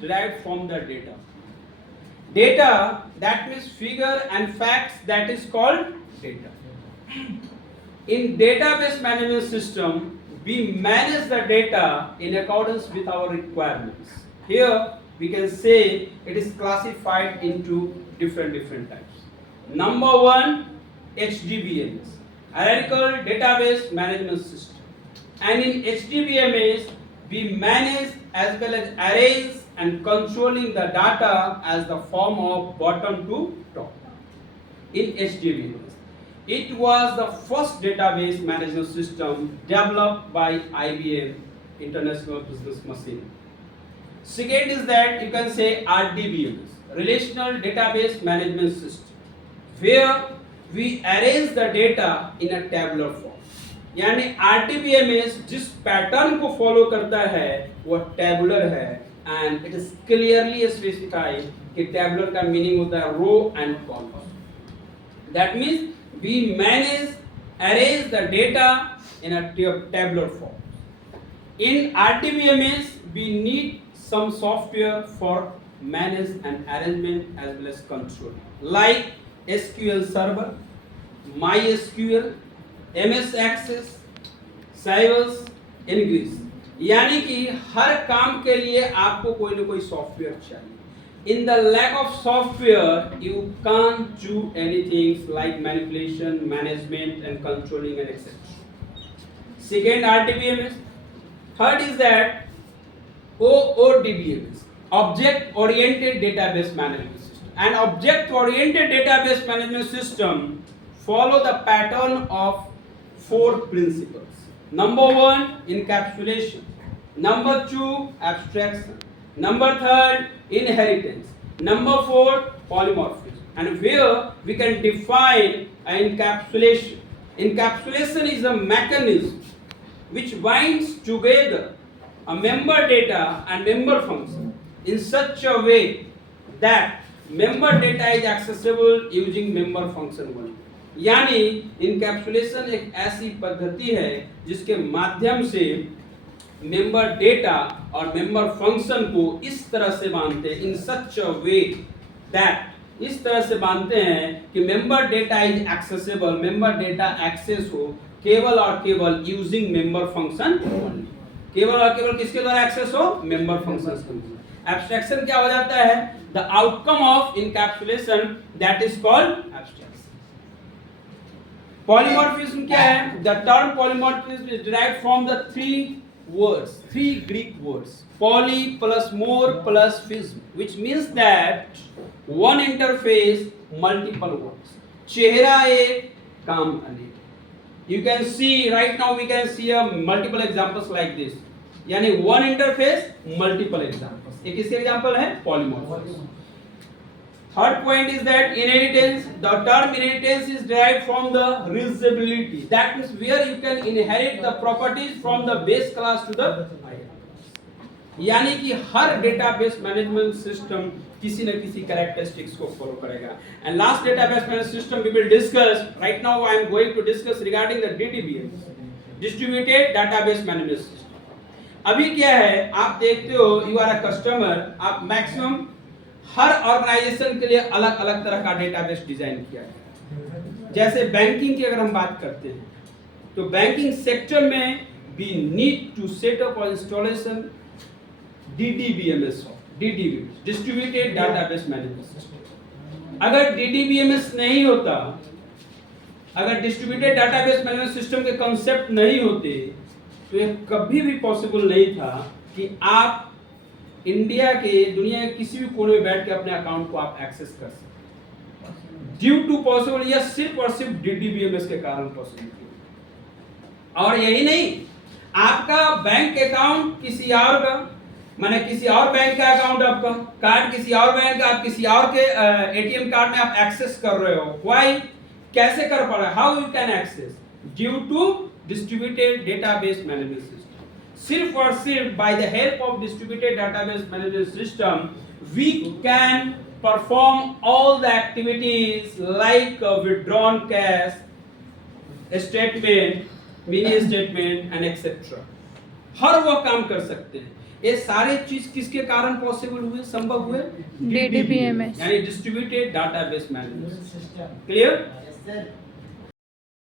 derived from the data. Data, that means figure and facts, that is called data. In database management system, we manage the data in accordance with our requirements. Here we can say it is classified into different types. Number one, HDBMS, Hierarchical Database Management System. And in HDBMS, we manage as well as arrange and controlling the data as the form of bottom to top. In HDBMS, it was the first database management system developed by IBM, International Business Machine. Second is that you can say RDBMS, Relational Database Management System, where we arrange the data in a tabular form. यानी RDBMS जिस पैटर्न को follow करता है वो tabular है and it is clearly specified कि tabular का मीनिंग होता है row and column. That means we manage arrange the data in a tabular form. In RDBMS we need some software for manage and arrangement as well as control like SQL Server, MySQL, MS Access, Sybase, Ingres. यानी कि हर काम के लिए आपको कोई ना कोई software चाहिए. In the lack of software, you can't do anything like manipulation, management, and controlling and etc. Second, RDBMS. Third is that OODBMS, Object-Oriented Database Management System. An Object-Oriented Database Management System follow the pattern of 4 principles. Number 1, encapsulation. Number 2, abstraction. Number 3, inheritance. Number 4, polymorphism. And where we can define an encapsulation. Encapsulation is a mechanism which binds together a member data and member function in such a way that member data is accessible using member function only. यानी encapsulation एक ऐसी पद्धति है जिसके माध्यम से member data और member function को इस तरह से बांधते हैं इन सच अ वे दैट इस तरह से बांधते हैं कि member data is accessible, member data access हो केवल और केवल यूजिंग मेंबर फंक्शन ओनली. केवल और केवल किसके द्वारा एक्सेस हो? मेंबर फंक्शंस के द्वारा. एब्स्ट्रैक्शन क्या हो जाता है? The outcome of encapsulation that is called abstraction. Polymorphism क्या है? The term polymorphism is derived from the three Greek words, poly plus more plus phism, which means that one interface, multiple words. चेहरा एक, काम अनेक. You can see right now we can see a multiple examples like this. यानी one interface, multiple examples. एक इसके example है polymorphism. Third point is that inheritance. The term inheritance is derived from the reusability. That means where you can inherit the properties from the base class to the higher class. यानी कि हर database management system किसी न किसी characteristics को follow करेगा. And last database management system we will discuss. Right now I am going to discuss regarding the DDBMS, Distributed Database Management System. अभी क्या है? आप देखते हो you are a customer. आप maximum हर ऑर्गेनाइजेशन के लिए अलग अलग तरह का डेटाबेस डिजाइन किया है. जैसे बैंकिंग की अगर हम बात करते हैं तो बैंकिंग सेक्टर में we need to set up और installation DDBMS, distributed database management system. अगर DDBMS नहीं होता, अगर डिस्ट्रीब्यूटेड डेटाबेस मैनेजमेंट सिस्टम के कॉन्सेप्ट नहीं होते तो ये कभी भी पॉसिबल नहीं था कि आप इंडिया के दुनिया के किसी भी कोने में बैठ के अपने अकाउंट को आप एक्सेस कर सकते. ड्यू टू पॉसिबल, यह सिर्फ और सिर्फ DDBMS के कारण पॉसिबल. और यही नहीं, आपका बैंक अकाउंट किसी और का, माने किसी और बैंक का अकाउंट, आपका कार्ड किसी और बैंक का, आप किसी और के ATM कार्ड में आप एक्सेस कर रहे हो. व्हाई? कैसे कर पा रहे? How you can access? Due to distributed database management system. सिर्फ और सिर्फ by the help of distributed database management system we can perform all the activities like withdrawn cash, statement, mini statement and etc. हर वो काम कर सकते हैं. ये सारे चीज किसके कारण पॉसिबल हुए, संभव हुए? DBMS यानी distributed database management. Clear? Yes, sir.